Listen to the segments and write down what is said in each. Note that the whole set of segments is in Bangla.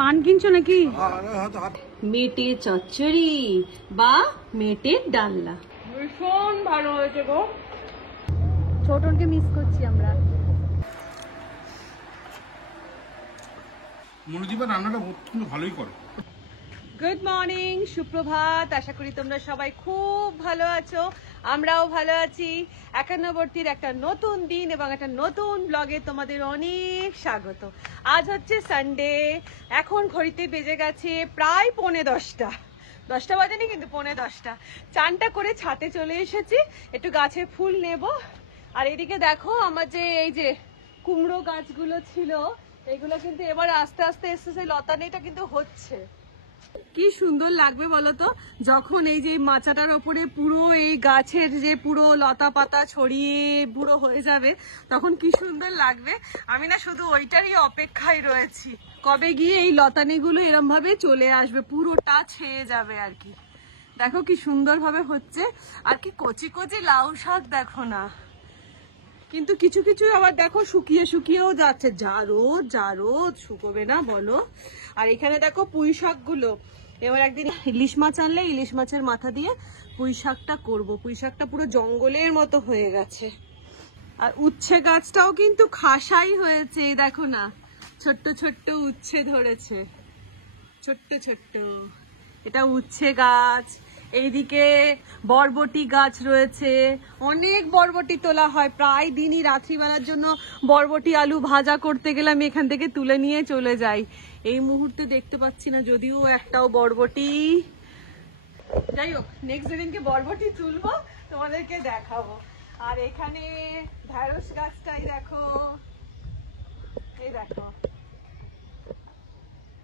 পান কিনছো নাকি? মেটে চচ্চড়ি বা মেটের ডালনা ভীষণ ভালো হয়েছে গো। ছোটনকে মিস করছি আমরা। মনোদীপা রান্নাটা কিন্তু ভালোই করে। গুড মর্নিং, সুপ্রভাত। আশা করি তোমরা সবাই খুব ভালো আছো, আমরাও ভালো আছি। একান্নবর্তীর একটা নতুন দিন এবং একটা নতুন ব্লগে তোমাদের অনেক স্বাগত। আজ হচ্ছে সানডে। এখন ঘড়িতে বেজে গেছে প্রায় 10:45। 10টা বাজেনি কিন্তু 10:45। চানটা করে ছাদে চলে এসেছি, একটু গাছে ফুল নেব। আর এদিকে দেখো আমার যে এই যে কুমড়ো গাছগুলো ছিল, এগুলো কিন্তু এবার আস্তে আস্তে এসে সেই লতানেটা কিন্তু হচ্ছে। কি সুন্দর লাগবে বলতো যখন এই যে মাচাটার ওপরে পুরো এই গাছের যে পুরো লতা পাতা ছড়িয়ে বুড়ো হয়ে যাবে, তখন কি সুন্দর লাগবে। আমি না শুধু ওইটারই অপেক্ষায় রয়েছি, কবে গিয়ে এই লতানিগুলো এরম ভাবে চলে আসবে, পুরোটা ছেয়ে যাবে আর কি। দেখো কি সুন্দর ভাবে হচ্ছে। আর কি কচি কচি লাউ শাক দেখো না, কিন্তু কিছু কিছু আবার দেখো শুকিয়ে শুকিয়েও যাচ্ছে। যা রোদ শুকোবে না বলো। আর এখানে দেখো পুঁই শাক গুলো, এবার একদিন ইলিশ মাছ আনলে ইলিশ মাছের মাথা দিয়ে পুঁই শাকটা করবো। পুঁই শাকটা পুরো জঙ্গলের মতো হয়ে গেছে। আর উচ্ছে গাছটাও কিন্তু খাসাই হয়েছে, দেখো না ছোট্ট ছোট্ট উচ্ছে ধরেছে, ছোট্ট ছোট্ট। এটা উচ্ছে গাছ। এইদিকে বরবটি গাছ রয়েছে, অনেক বরবটি তোলা হয় প্রায় দিনই। রাত্রিবেলার জন্য বরবটি আলু ভাজা করতে গেলে আমি এখান থেকে তুলে নিয়ে চলে যাই। এই মুহূর্তে দেখতে পাচ্ছি না যদিও একটাও বরবটি। যাই হোক, নেক্সট যেদিনকে বরবটি তুলবো তোমাদেরকে দেখাবো। আর এখানে ঢেঁড়স গাছটাই দেখো, এই দেখো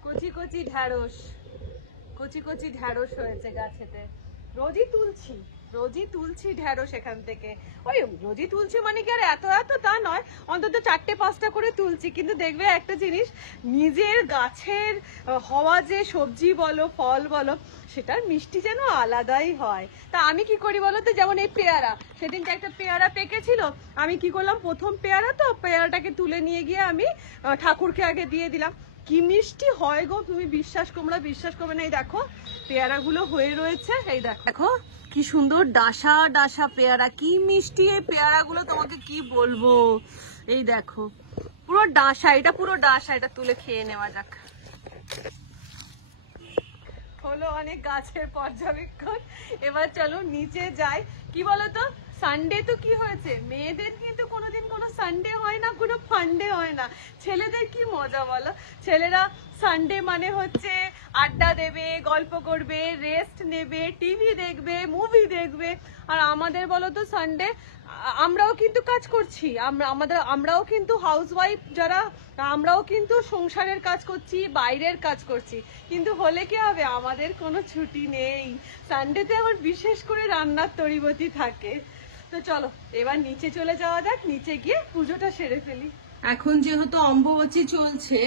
কচি কচি ঢেঁড়স, কচি কচি ঢেঁড়স হয়েছে গাছেতে। রোজই তুলছি ঢেঁড়স এখান থেকে। ওই রোজই তুলছি মানে কি আর এত এত তা নয়, অন্তত 4-5টা করে তুলছি। কিন্তু দেখবে একটা জিনিস, নিজের গাছের হওয়া যে সবজি বলো ফল বলো, সেটার মিষ্টি যেন আলাদাই হয়। তা আমি কি করি বলো তো, যেমন এই পেয়ারা, সেদিনকে একটা পেয়ারা পেকেছিল, আমি কি করলাম, প্রথম পেয়ারা তো পেয়ারাটাকে তুলে নিয়ে গিয়ে আমি ঠাকুরকে আগে দিয়ে দিলাম। কি মিষ্টি হয় গো, তুমি বিশ্বাস করবে না। এই দেখো পেয়ারাগুলো হয়ে রয়েছে, এই দেখো কি সুন্দর ডাসা ডাসা পেয়ারা, কি মিষ্টি এই পেয়ারাগুলো, তোমাকে কি বলবো। এই দেখো পুরো ডাসা, এটা পুরো ডাসা। এটা তুলে খেয়ে নেওয়া যাক। হলো অনেক গাছের পর্যবেক্ষণ, এবার চলো নিচে যাই। কি বলতো, সানডে তো কি হয়েছে, মেয়েদের কিন্তু কোনোদিন কোনো সানডে হয় না, কোনো ফান্ডে হয় না। ছেলেদের কি মজা বলো। ছেলেরা সানডে মানে হচ্ছে আড্ডা দেবে, গল্প করবে, রেস্ট নেবে, টিভি দেখবে, মুভি দেখবে। আর আমাদের বলো তো সানডে, আমরাও কিন্তু কাজ করছি, আমরাও কিন্তু হাউসওয়াইফ যারা, আমরাও কিন্তু সংসারের কাজ করছি, বাইরের কাজ করছি। কিন্তু হলে কি হবে, আমাদের কোনো ছুটি নেই। সানডেতে আবার বিশেষ করে রান্নার তরিবতি থাকে। তো চলো এবার নিচে চলে যাওয়া যাক, নিচে গিয়ে পুজোটা সেরে ফেলি। এখন যেহেতু অম্বুবাচী চলছে,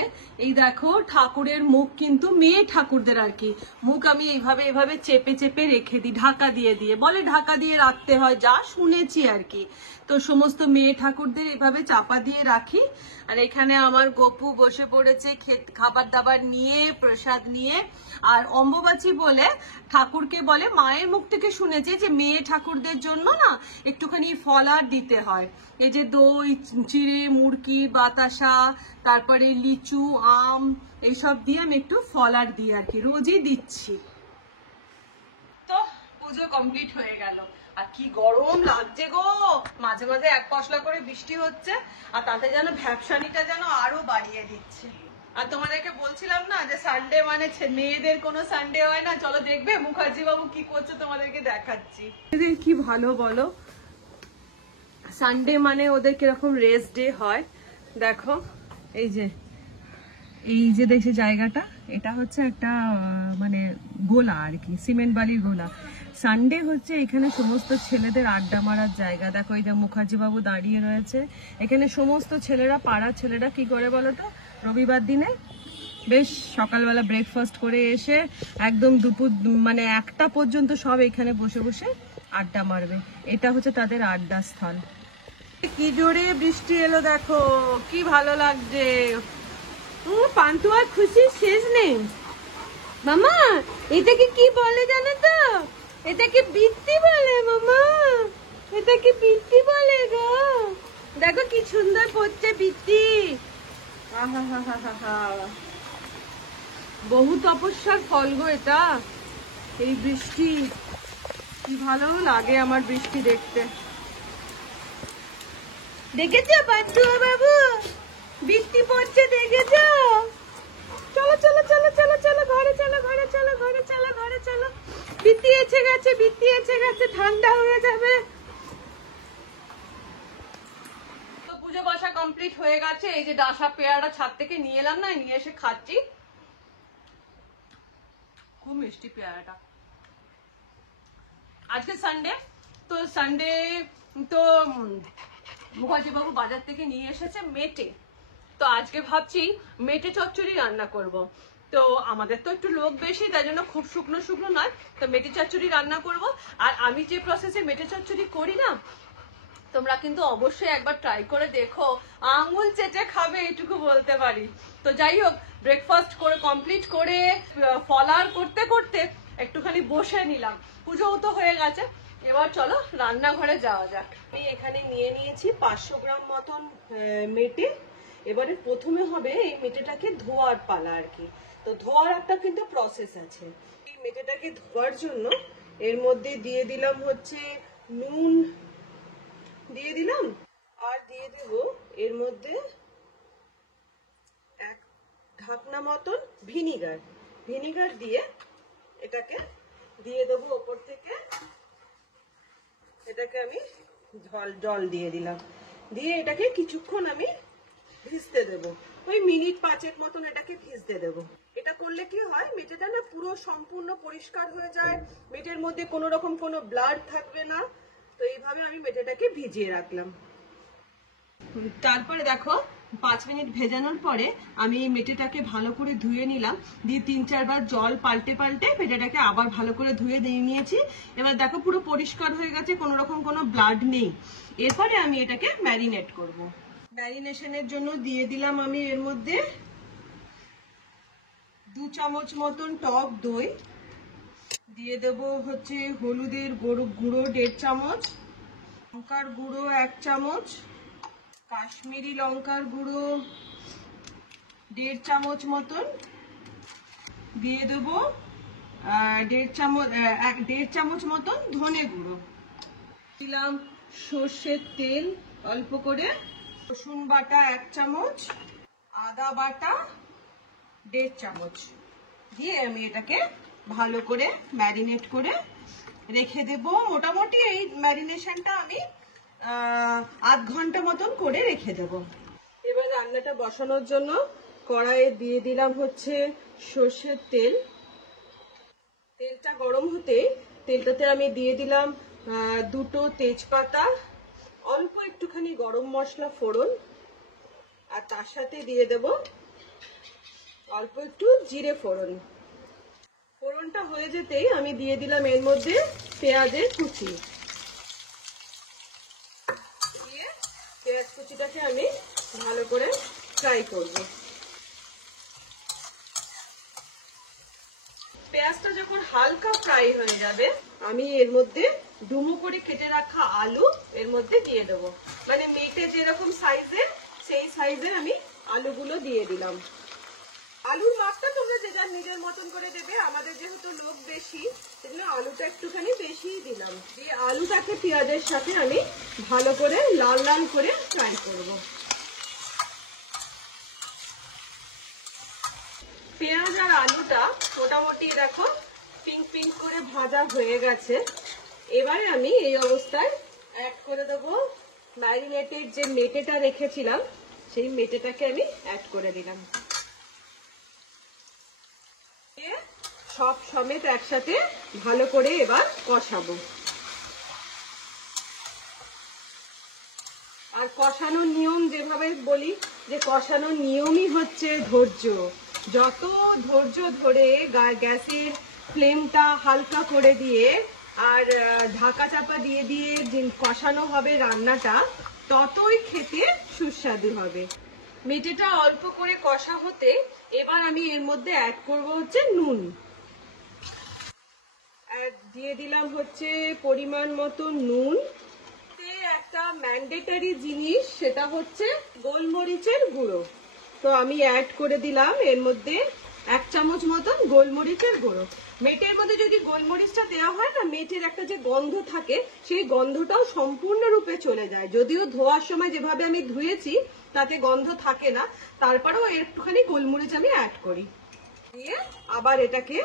এই দেখো ঠাকুরের মুখ কিন্তু, মেয়ে ঠাকুরদের আর কি, মুখ আমি এইভাবে চেপে চেপে রেখে দিই, ঢাকা দিয়ে বলে ঢাকা দিয়ে রাখতে হয়, যা শুনেছি আর কি। তো সমস্ত মেয়ে ঠাকুরদের এভাবে চাপা দিয়ে রাখি। আর এখানে আমার গপু বসে পড়েছে খাবার দাবার নিয়ে, প্রসাদ নিয়ে। আর অম্বুবাচী বলে ঠাকুরকে বলে, মায়ের মুখ থেকে শুনেছে যে মেয়ে ঠাকুরদের জন্য না একটুখানি ফলার দিতে হয়। এই যে দই, চিড়ে, মুড়কি, বাতাসা, তারপরে লিচু, আম, এইসব দিয়ে আমি একটু ফলার দিই আর কি, রোজই দিচ্ছি। তো পুজো কমপ্লিট হয়ে গেল। আর কি গরম লাগছে গো, মাঝে মাঝে এক পশলা করে বৃষ্টি হচ্ছে, আর তাতে যেন ভ্যাপসানিটা যেন আরো বাড়িয়ে দিচ্ছে। আর তোমাদেরকে বলছিলাম না যে সানডে মানে মেয়েদের কোনো সানডে হয় না। চলো দেখবে মুখার্জি বাবু কি করছে, তোমাদেরকে দেখাচ্ছি। এদের কি ভালো বলো, সানডে মানে ওদের কিরকম রেস্ট ডে হয়। দেখো এই যে দেখছে জায়গাটা, এটা হচ্ছে একটা মানে গোলা আর কি, সিমেন্ট বালির গোলা। সানডে হচ্ছে এখানে সমস্ত ছেলেদের আড্ডা মারার জায়গা। দেখো এই যে মুখার্জি বাবু দাঁড়িয়ে রয়েছে, এখানে সমস্ত ছেলেরা, পাড়ার ছেলেরা কি করে বলতো, রবিবার দিনে বেশ সকালবেলা ব্রেকফাস্ট করে এসে একদম দুপুর মানে 1টা পর্যন্ত সব এখানে বসে বসে আড্ডা মারবে। এটা হচ্ছে তাদের আড্ডা স্থল। কি জোরে বৃষ্টি এলো দেখো, কি ভালো লাগছে। পান্তুয়ার খুশির শেষ নেই। মামা এটাকে কি বলে জানো তো? এটাকে বৃত্তি বলে মামা, এটাকে বৃত্তি বলে গো। দেখো কি সুন্দর পড়ছে বৃত্তি। বহু তপস্যার ফল গো এটা, এই বৃষ্টি। কি ভালো লাগে আমার বৃষ্টি দেখতে। দেখেছো পান্তুয়া বাবু বৃষ্টি পড়ছে, দেখেছো? চলো চলো চলো চলো চলো ঘরে চলো, ঘরে চলো, ঘরে চলো, ঘরে চলো। বৃষ্টি এসে গেছে, বৃষ্টি এসে গেছে, ঠান্ডা হয়ে যাবে। তো পুজো বসা কমপ্লিট হয়ে গেছে। এই যে ডাসা পেয়ারা ছাদ থেকে নিয়ে এলাম না, নিয়ে এসে খাচ্ছি। খুব মিষ্টি পেয়ারাটা। আজকে সানডে, তো সানডে তো মুখার্জি বাবু বাজার থেকে নিয়ে এসেছে মেটে। তো আজকে ভাবছি মেটে চচ্চড়ি রান্না করব। তো আমাদের তো একটু লোক বেশি, তাই জন্য খুব শুকনো শুকনো নয়, তো মেটে চচ্চড়ি রান্না করব। আর আমি যে প্রসেসে মেটে চচ্চড়ি করি না, তোমরা কিন্তু অবশ্যই একবার ট্রাই করে দেখো, আঙুল চেটে খাবে এটুকু বলতে পারি। তো যাই হোক, ব্রেকফাস্ট করে কমপ্লিট করে ফলার করতে করতে একটুখানি বসে নিলাম। পুজোও তো হয়ে গেছে, এবার চলো রান্নাঘরে যাওয়া যাক। আমি এখানে নিয়ে নিয়েছি 500 গ্রাম মতন মেটে। এবারে প্রথমে হবে এই মেটেটাকে ধোয়ার পালা আর কি। তো ধোয়ার একটা কিন্তু প্রসেস আছে। এই মেটেটাকে ধোয়ার জন্য এর মধ্যে দিয়ে দিলাম হচ্ছে নুন, দিয়ে দিলাম, আর দিয়ে দেব এর মধ্যে এক ঢাকনা মতন ভিনিগার। ভিনিগার দিয়ে এটাকে দিয়ে দেবো ওপর থেকে। এটাকে আমি জল দিয়ে দিলাম, দিয়ে এটাকে কিছুক্ষণ আমি ভিজতে দেব। ওই মিনিট 5 মতন এটাকে ভিজতে দেব। এটা করলে কি হয়, মেটেটা না পুরো সম্পূর্ণ পরিষ্কার হয়ে যায়, মেটের মধ্যে কোনো রকম কোনো ব্লাড থাকবে না। তো এইভাবে আমি মেটেটাকে ভিজিয়ে রাখলাম। তারপরে দেখো 5 মিনিট ভেজানোর পরে আমি মেটেটাকে ভালো করে ধুয়ে নিলাম, দিয়ে 3-4 বার জল পাল্টে পাল্টে মেটেটাকে আবার ভালো করে ধুয়ে দিয়ে নিয়েছি। এবার দেখো পুরো পরিষ্কার হয়ে গেছে, কোনো রকম কোনো ব্লাড নেই। এরপরে আমি এটাকে ম্যারিনেট করব। ম্যারিনেশনের জন্য দিয়ে দিলাম আমি এর মধ্যে 2 চামচ মতন টক দই, দিয়ে দেব হচ্ছে হলুদের গুঁড়ো 1.5 চামচ, লঙ্কার গুঁড়ো 1 চামচ, কাশ্মীরি লঙ্কার গুঁড়ো 1.5 চামচ মতন, দিয়ে দেব 1.5 চামচ মতন ধনে গুঁড়ো, দিলাম সর্ষের তেল অল্প করে, রসুন বাটা 1 চামচ, আদা বাটা 1.5 চামচ দিয়ে আমি এটাকে ভালো করে ম্যারিনেট করে রেখে দেব। মোটামুটি এই ম্যারিনেশনটা আমি আধ ঘন্টা মতন করে রেখে দেব। এবার রান্নাটা বসানোর জন্য কড়াইয়ে দিয়ে দিলাম হচ্ছে সর্ষের তেল। তেলটা গরম হতে তেলটাতে আমি দিয়ে দিলাম 2টো তেজপাতা, অল্প একটুখানি গরম মশলা ফোড়ন, আর তার সাথে দিয়ে দেব অল্প একটু জিরে ফোড়ন। ফোড়নটা হয়ে যেতেই আমি দিয়ে দিলাম এর মধ্যে পেঁয়াজের কুচি। দিয়ে পেঁয়াজ কুচিটাকে আমি ভালো করে ফ্রাই করব। পেঁয়াজটা যখন হালকা ফ্রাই হয়ে যাবে, আমি এর মধ্যে ডুমো করে কেটে রাখা আলু এর মধ্যে দিয়ে দেবো। মানে মেটে যেরকম সাইজের, সেই সাইজের আমি আলুগুলো দিয়ে দিলাম। আলুর মাপটা তোমরা যে যার নিজের মতন করে দেবে। আমাদের যেহেতু লোক বেশি, সেজন্য আলুটা একটুখানি বেশিই দিলাম। দিয়ে আলুটাকে পেঁয়াজের সাথে আমি ভালো করে লাল লাল করে ফ্রাই করব। পেঁয়াজ আর আলুটা মোটামুটি দেখো পিঙ্ক পিঙ্ক করে ভাজা হয়ে গেছে। এবারে আমি এই অবস্থায় অ্যাড করে দেবো ম্যারিনেটেড যে মেটেটা রেখেছিলাম, সেই মেটেটাকে আমি অ্যাড করে দিলাম। সব সমেত একসাথে ভালো করে এবার কষাবো। আর কষানোর নিয়ম যেভাবে বলি, যে কষানোর নিয়মই হচ্ছে ধৈর্য। যত ধৈর্য ধরে গ্যাসের ফ্লেমটা হালকা করে দিয়ে আর ঢাকা চাপা দিয়ে দিয়ে যে কষানো হবে রান্নাটা, ততই খেতে সুস্বাদু হবে। মেটেটা অল্প করে কষা হতে এবার আমি এর মধ্যে অ্যাড করব হচ্ছে নুন। দিয়ে দিলাম হচ্ছে পরিমাণ মতো নুন। একটা ম্যান্ডেটরি জিনিস, সেটা হচ্ছে গোলমরিচের গুঁড়ো। তো আমি অ্যাড করে দিলাম এর মধ্যে 1 চামচ মতন গোলমরিচের গুঁড়ো। মেটের মধ্যে যদি গোলমরিচটা দেওয়া হয় না, মেটের একটা যে গন্ধ থাকে সেই গন্ধটাও সম্পূর্ণরূপে চলে যায়। যদিও ধোয়ার সময় যেভাবে আমি ধুয়েছি তাতে গন্ধ থাকে না, তারপরেও একটুখানি গোলমরিচ আমি অ্যাড করি। দিয়ে আবার এটাকে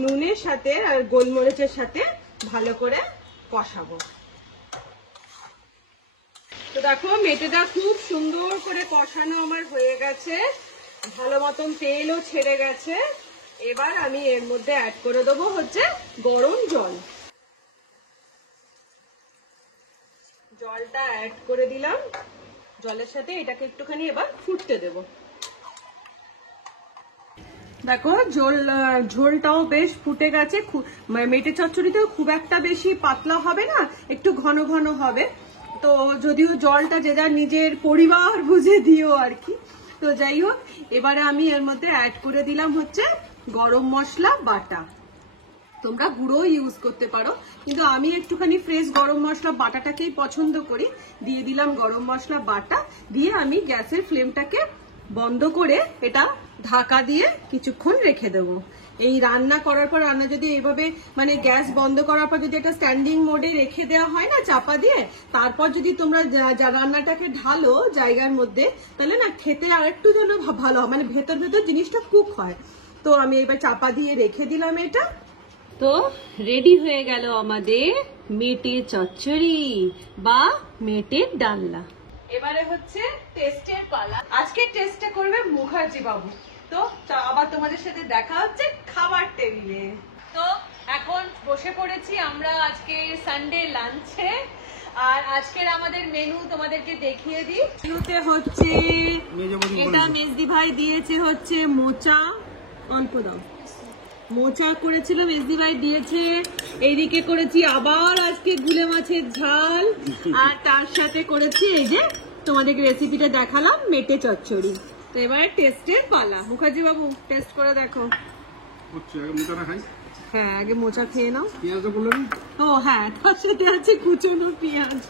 নুনের সাথে আর গোলমরিচের সাথে ভালো করে কষাবো। তো দেখো মেটেটা খুব সুন্দর করে কষানো আমার হয়ে গেছে, ভালো মতন তেলও ছেড়ে গেছে। এবার আমি এর মধ্যে অ্যাড করে দেবো হচ্ছে গরম জল। জলটা অ্যাড করে দিলাম, জলের সাথে এটাকে একটুখানি এবার ফুটতে দেব। দেখো ঝোলটাও বেশ ফুটে গেছে। মেটে চচ্চড়িতেও খুব একটা বেশি পাতলা হবে না, একটু ঘন ঘন হবে। তো যদিও জলটা যে যার নিজের পরিবার বুঝে দিও আর কি। তো যাই হোক, এবারে আমি এর মধ্যে অ্যাড করে দিলাম হচ্ছে গরম মশলা বাটা। তোমরা গুঁড়ো ইউজ করতে পারো, কিন্তু আমি একটুখানি ফ্রেশ গরম মশলা বাটাটাকেই পছন্দ করি। দিয়ে দিলাম গরম মশলা বাটা, দিয়ে আমি গ্যাসের ফ্লেমটাকে বন্ধ করে এটা ঢাকা দিয়ে কিছুক্ষণ রেখে দেবো। এই রান্না করার পর, রান্না যদি এইভাবে মানে গ্যাস বন্ধ করার পর যদি একটা স্ট্যান্ডিং মোডে রেখে দেওয়া হয় না চাপা দিয়ে, তারপর যদি তোমরা রান্নাটাকে ঢালো জায়গার মধ্যে, তাহলে না খেতে আর একটু যেন ভালো হয়, মানে ভেতর ভেতর জিনিসটা কুক হয়। তো আমি এবার চাপা দিয়ে রেখে দিলাম এটা। তো রেডি হয়ে গেল আমাদের মেটে চচ্চড়ি বা মেটের ডালনা। এবারে হচ্ছে টেস্টের পালা। আজকে টেস্টটা করবে মুখার্জি বাবু। তো আবার তোমাদের সাথে দেখা হচ্ছে খাবার টেবিলে। তো এখন বসে পড়েছি আমরা আজকে সানডে লাঞ্চে। আর আজকের আমাদের মেনু তোমাদেরকে দেখিয়ে দিই। মেনুতে হচ্ছে এটা মেজদি ভাই দিয়েছে হচ্ছে মোচা, অল্প দাও, মোচা করেছিল মেজদি ভাই দিয়েছে। এইদিকে করেছি আবার আজকে গুলে মাছের ঝাল, আর তার সাথে করেছি এই যে তোমাদেরকে রেসিপিটা দেখালাম মেটে চচ্চড়ি। তো এবারে টেস্টের পালা। মুখার্জি বাবু টেস্ট করে দেখো। হ্যাঁ, আগে মোচা খেয়ে নাও। পেঁয়াজটা বললেন? ও হ্যাঁ, তার সাথে আছে কুচনো পেঁয়াজ।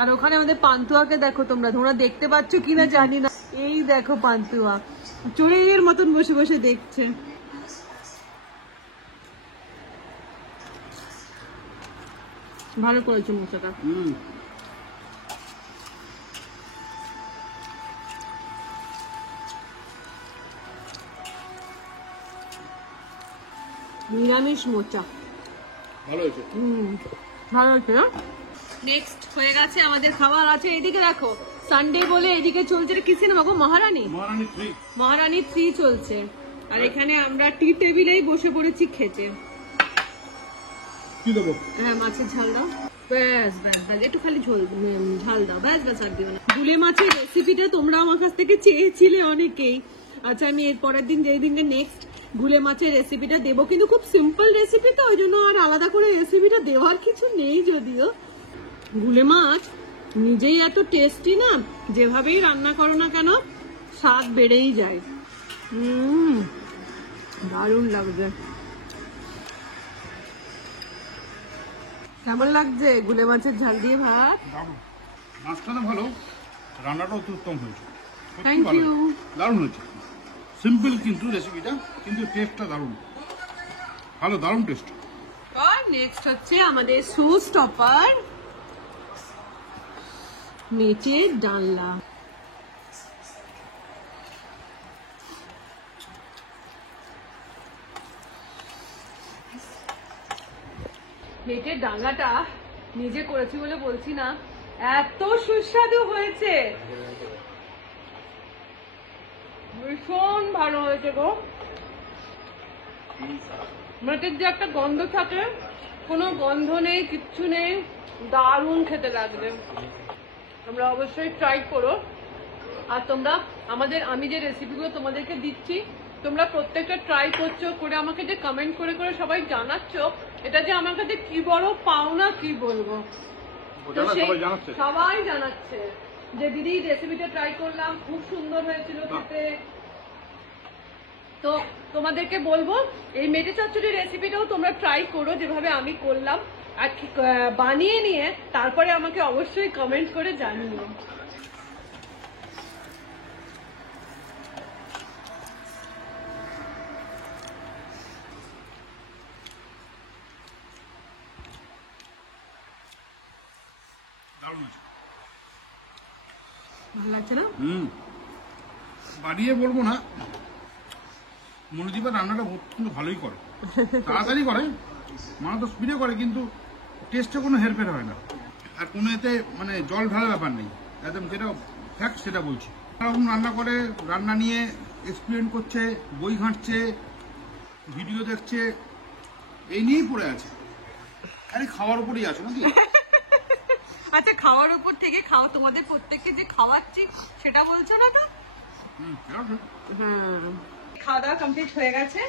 আর ওখানে আমাদের পান্তুয়াকে দেখো, তোমরা দেখতে পাচ্ছ কিনা জানি না। এই দেখো পান্তুয়া চোরের মতন বসে বসে দেখছে। ভালো করেছো মোচাটা। নিরামিষ মোচা ভালো হয়েছে। ভালো হয়েছে। নেক্সট হয়ে গেছে আমাদের খাবার আছে। এদিকে দেখো, সানডে বলে এদিকে চলছে কি সিনেমা গো? মহারানী 3 চলছে। আর এখানে আমরা টি টেবিলেই বসে পড়েছি খেতে। কি দেবো? হ্যাঁ, মাছের ঝাল দাও। ব্যাস ব্যাস ব্যাস, একটু খালি ঝাল দাও, ব্যাস ব্যাস, আর দিও না। গুলে মাছের রেসিপিটা তোমরা আমার কাছ থেকে চেয়েছিলে অনেকেই। আচ্ছা, আমি এর পরের দিন যেই দিনকে নেক্সট গুলে মাছের রেসিপিটা দেবো, কিন্তু খুব সিম্পল রেসিপি, তো ওই জন্য আর আলাদা করে রেসিপিটা দেওয়ার কিছু নেই। যদিও গুলে মাছ নিজেই এত টেস্টি না, যেভাবেই রান্না করো না কেন স্বাদ বেড়েই যায়। দারুণ লাগছে। কেমন লাগছে গুলে মাছের ঝাল দিয়ে ভাত? মাছটা ভালো, রান্নাটাও উত্তম হয়েছে। Thank you. দারুণ হয়েছে। সিম্পল কিন্তু রেসিপিটা, কিন্তু টেস্টটা দারুণ ভালো, দারুণ টেস্ট। আর নেক্সট হচ্ছে আমাদের শো স্টপার মেটের ডালনা। মেটের ডালনাটা নিজে করেছি বলে বলছি না, এত সুস্বাদু হয়েছে, ভীষণ ভালো হয়েছে গো। মেটের যে একটা গন্ধ থাকে, কোনো গন্ধ নেই, কিচ্ছু নেই, দারুণ খেতে লাগবে। তোমরা অবশ্যই ট্রাই করো। আর তোমরা আমি যে রেসিপিগুলো তোমাদেরকে দিচ্ছি, তোমরা প্রত্যেকটা ট্রাই করছো করে আমাকে যে কমেন্ট করে করে সবাই জানাচ্ছ, এটা যে আমার কাছে কি বড় পাওনা কি বলবো। তো সবাই জানাচ্ছে যে দিদি রেসিপিটা ট্রাই করলাম, খুব সুন্দর হয়েছিল খেতে। তো তোমাদেরকে বলবো এই মেটে চচ্চড়ির রেসিপিটাও তোমরা ট্রাই করো যেভাবে আমি করলাম, আর বানিয়ে নিয়ে তারপরে আমাকে অবশ্যই কমেন্ট করে জানিও। ভালো লাগছে না? বাড়িয়ে বলবো না, মনোদীপা রান্নাটা কিন্তু ভালোই করে, তাড়াতাড়ি করে, মা তো স্পিডে করে, কিন্তু টেস্টে কোনো হেরফের হয় না, আর কোনো এতে মানে জল ঢালার ব্যাপার নেই, একদম যেটা ফ্যাক্ট সেটা বলছি। এরকম রান্না করে, রান্না নিয়ে এক্সপ্লেন করছে, বই ঘাঁটছে, ভিডিও দেখছে, এই নিয়েই পড়ে আছে, আরে খাওয়ার উপরেই আছে নাকি? আচ্ছা, খাওয়ার উপর থেকে খাওয়া, তোমাদের প্রত্যেককে যে খাওয়াচ্ছি সেটা বলছো না তো? খাওয়া দাওয়া কমপ্লিট হয়ে গেছে।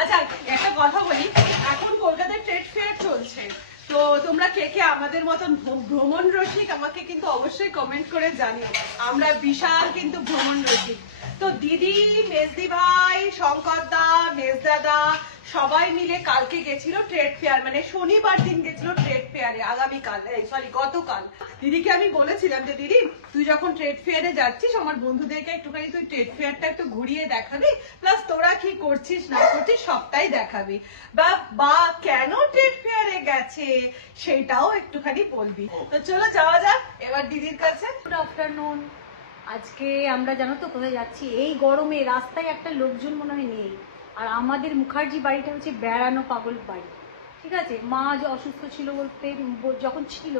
আচ্ছা, একটা কথা বলি, এখন কলকাতায় ট্রেড ফেয়ার চলছে, তো তোমরা কে কে আমাদের মতন ভ্রমণ রসিক আমাকে কিন্তু অবশ্যই কমেন্ট করে জানিও। আমরা বিশাল কিন্তু ভ্রমণ রসিক। তো দিদি, মেজদি ভাই, শঙ্কর দা, মেজদাদা সবাই মিলে কালকে গেছিল ট্রেড ফেয়ার, মানে শনিবার দিন গেছিল ট্রেড ফেয়ারে, আগামীকাল, গতকাল। দিদিকে আমি বলেছিলাম যে দিদি তুই যখন ট্রেড ফেয়ারে যাচ্ছিস আমার বন্ধুদেরকে একটুখানি তুই ট্রেড ফেয়ারটা একটু ঘুরিয়ে দেখাবি, প্লাস তোরা কি করছিস না করছিস সবটাই দেখাবি, বা কেন ট্রেড ফেয়ারে গেছে সেটাও একটুখানি বলবি। তো চলো যাওয়া যাক এবার দিদির কাছে। Good afternoon. আজকে আমরা জানো তো কোথায় যাচ্ছি? এই গরমে রাস্তায় একটা লোকজন মনে হয় নেই। আর আমাদের মুখার্জি বাড়িটা হচ্ছে বেড়ানো পাগল বাড়ি, ঠিক আছে? মা যে অসুস্থ ছিল বলতে, যখন ছিল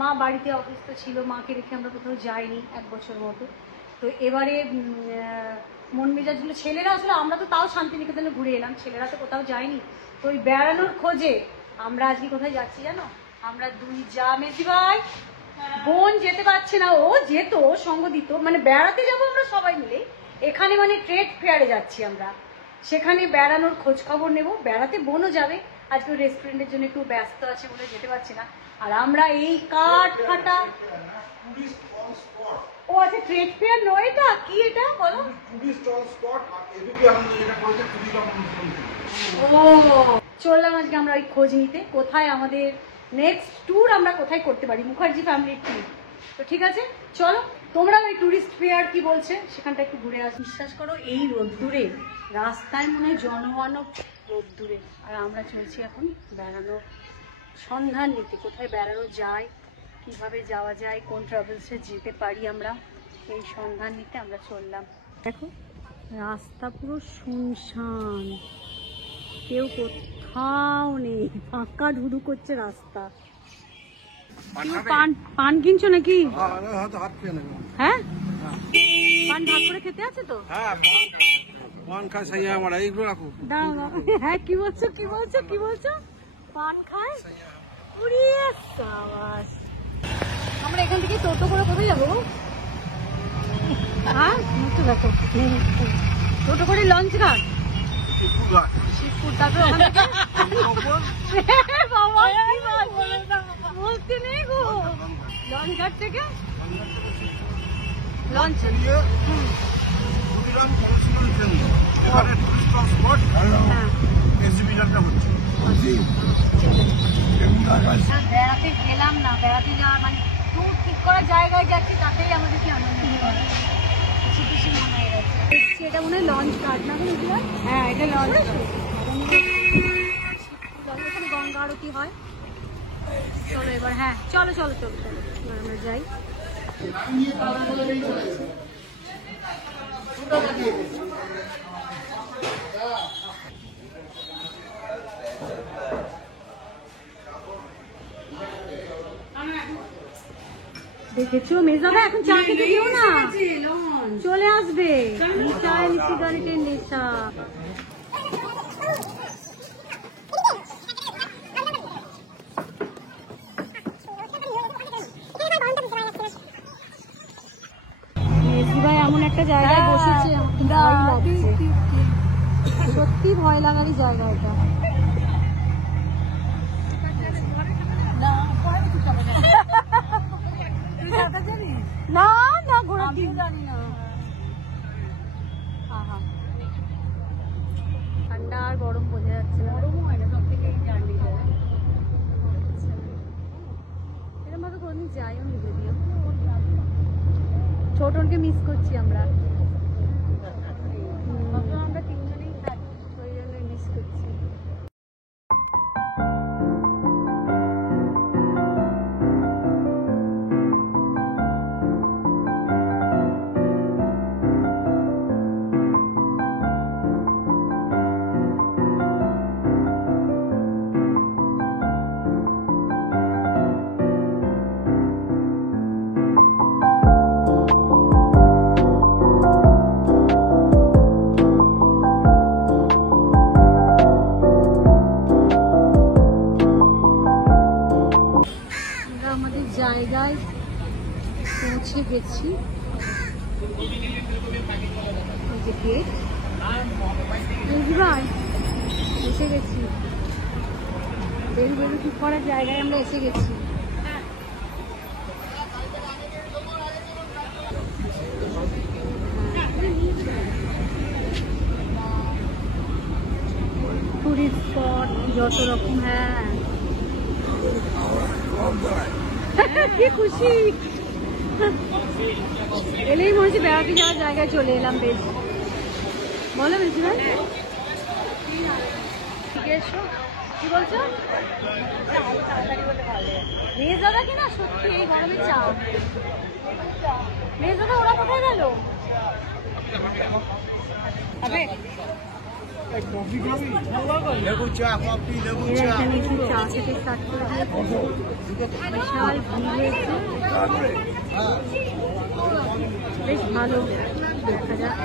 মা বাড়িতে অসুস্থ ছিল, মাকে রেখে আমরা কোথাও যাইনি 1 বছর মতো। তো এবারে মন মেজাজগুলো, ছেলেরা আসলে, আমরা তো তাও শান্তিনিকেতনে ঘুরে এলাম, ছেলেরা তো কোথাও যায়নি। তো ওই বেড়ানোর খোঁজে আমরা আজকে কোথায় যাচ্ছি জানো? আমরা দুই যা, মেজি ভাই বোন যেতে পারছে না, ও যেত, সঙ্গ দিত, মানে বেড়াতে যাবো আমরা সবাই মিলে। এখানে মানে ট্রেড ফেয়ারে যাচ্ছি আমরা, সেখানে বেড়ানোর খোঁজ খবর নেব। বেড়াতে বোনও যাবে, আজকে রেস্টুরেন্টের জন্য একটু ব্যস্ত আছে বলে যেতে পারছি না। আর আমরা এই কাঠ ফাটা, ও আচ্ছা ট্রেড ফেয়ার নয়, এটা কি, এটা বলো? ও চললাম আজকে আমরা ওই খোঁজ নিতে, কোথায় আমাদের নেক্সট ট্যুর আমরা কোথায় করতে পারি, মুখার্জি ফ্যামিলির ট্যুর। তো ঠিক আছে, চলো তোমরা ওই টুরিস্ট ফেয়ার কি বলছে সেখানটা একটু ঘুরে আস। বিশ্বাস করো এই রোদ্দুরে রাস্তায় মনে হয় জনমানব রোদ্দুরে, আর আমরা চলছি এখন বেড়ানোর সন্ধান নিতে, কোথায় বেড়ানো যায়, কিভাবে যাওয়া যায়, কোন ট্রাভেলসে যেতে পারি আমরা, এই সন্ধান নিতে আমরা চললাম। দেখো রাস্তা পুরো শুনশান, কেউ কোথাও নেই, ফাঁকা ঢুঢু করছে রাস্তা। পান কিনছো নাকি? হ্যাঁ, পান ভাগ করে খেতে আছে তো? হ্যাঁ, কি বলছো কি বলছো কি বলছো? পান খায়? আমরা এখান থেকে টোটো করে কোথায় যাবো? হ্যাঁ, দেখো টোটো করে লঞ্চ ঘাট, শিবপুর, তারপরে ওখান থেকে বলতে নেই গো, লঞ্চ ঘাট থেকে লঞ্চ। বেড়াতে গেলাম না, বেড়াতে যাওয়া মানে ট্যুর ঠিক করা জায়গায় যাচ্ছি, তাতেই আমাদের কি আনন্দ হয়, খুশি খুশি মনে হয়ে গেছে। এটা মনে হয় লঞ্চ ঘাট না? হ্যাঁ, এটা লঞ্চ। এখানে গঙ্গা আরতি হয়। চলো এবার, হ্যাঁ চলো চলো চলো চলো আমরা যাই। দেখেছো মেজাদা, এখন চা খেতে দিও না, চলে আসবে নিশা, নিশি গাড়িতে নেশা। এমন একটা জায়গায় বসেছে, সত্যি ভয় লাগারই জায়গা এটা। না না ঘোড়া কি জানি না। ঠান্ডা আর গরম বোঝা যাচ্ছে না। গরম হয় না সব থেকে জার্নি যায় এরকম ভাবে কোনদিন যাইও নি যদিও। ছোটনকে মিস করছি আমরা। আমরা তিনজনেই থাকি ওই জন্য মিস করছি। আমাদের জায়গায় পৌঁছে গেছি। এসে গেছি বেরু ঠিক করার জায়গায় আমরা এসে গেছি। টুরিস্ট স্পট যত রকম। হ্যাঁ কি খুশি এলেই মনে হচ্ছে বেড়াতে যাওয়ার জায়গায় চলে এলাম। বেশ বলো বেশি ভাই কি বলছো? মেয়ে দাদা কি না সত্যি এই গরমে চা। মেয়ে দাদা ওরা কোথায় গেল? এখানে একটু চা খেতে স্টার্ট করে বিশাল ভিড় হয়েছে। বেশ ভালো দেখা যাক।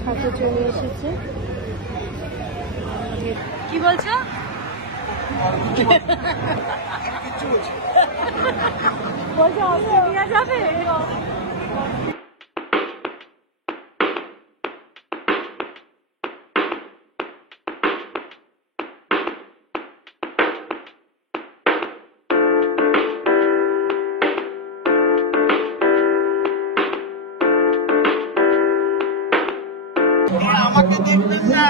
ঠাকুর চলে এসেছে। কি বলছো? বলছো অস্ট্রেলিয়া যাবে? আমাকে দেখবেন না,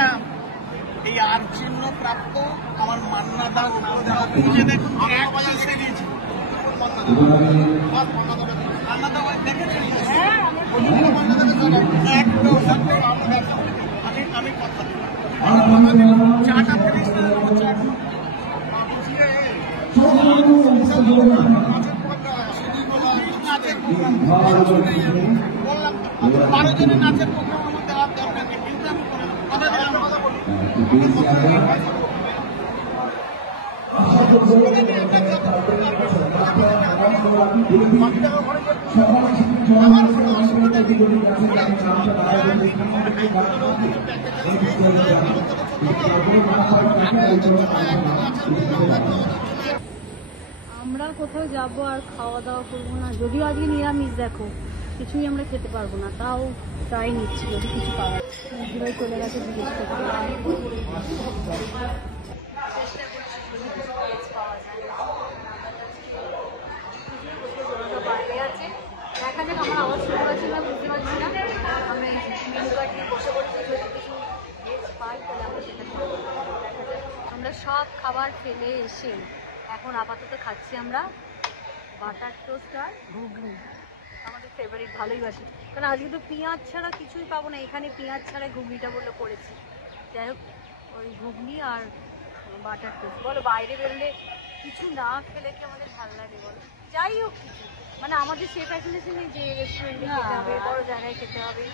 এই আর চিহ্ন প্রাপ্ত আমার মান্না দাস খুঁজে দেখুন। আমি কথা চাটা ফিনিশ বললাম 12 জনের নাচের প্রোগ্রাম আমার দেওয়ার দরকার নেই, কিন্তু আমি কথা বলি। আমরা কোথাও যাবো আর খাওয়া দাওয়া করবো না, যদিও আজকে নিরামিষ। দেখো কিছুই আমরা খেতে পারবো না, তাও ট্রাই নিচ্ছি যদি কিছু পাওয়া যায়। চলে গেছে জিজ্ঞেস করতে। বাইরে আছে দেখা যাক। আমার আওয়াজ শুরু হয়েছে না বুঝতে পারছি না। আমি মেনু কার্ড নিয়ে বসে পড়েছি, যদি কিছু ভেজ পাই তাহলে আমরা সেটা খাবো। আমরা সব খাবার ফেলে এসে এখন আপাতত খাচ্ছি আমরা বাটার টোস্ট আর ঘুগনি। আমাদের ফেভারিট, ভালোই বাসি। কারণ আজকে তো পেঁয়াজ ছাড়া কিছুই পাবো না। এখানে পেঁয়াজ ছাড়া ঘুগনিটা বলে করেছি। যাই হোক ওই ঘুগনি আর বাটার টোস্ট। বলো বাইরে বেরোলে কিছু না খেলে কি আমাদের ভালো লাগে বলো? যাই হোক কিছু মানে আমাদের সে ফ্যাসিনেশন নেই যে রেস্টুরেন্টে খেতে হবে, বড় জায়গায় খেতে হবে,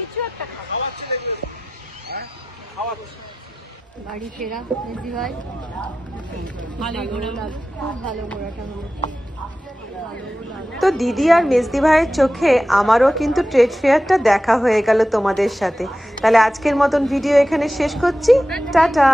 কিছু একটা খাওয়া। বাড়ি ফেরা মেজি ভাই খুব ভালো ঘোরাটা হলো। তো দিদি আর মেজদি ভাইয়ের চোখে আমারও কিন্তু ট্রেড ফেয়ারটা দেখা হয়ে গেল তোমাদের সাথে। তাহলে আজকের মতন ভিডিও এখানে শেষ করছি। টাটা।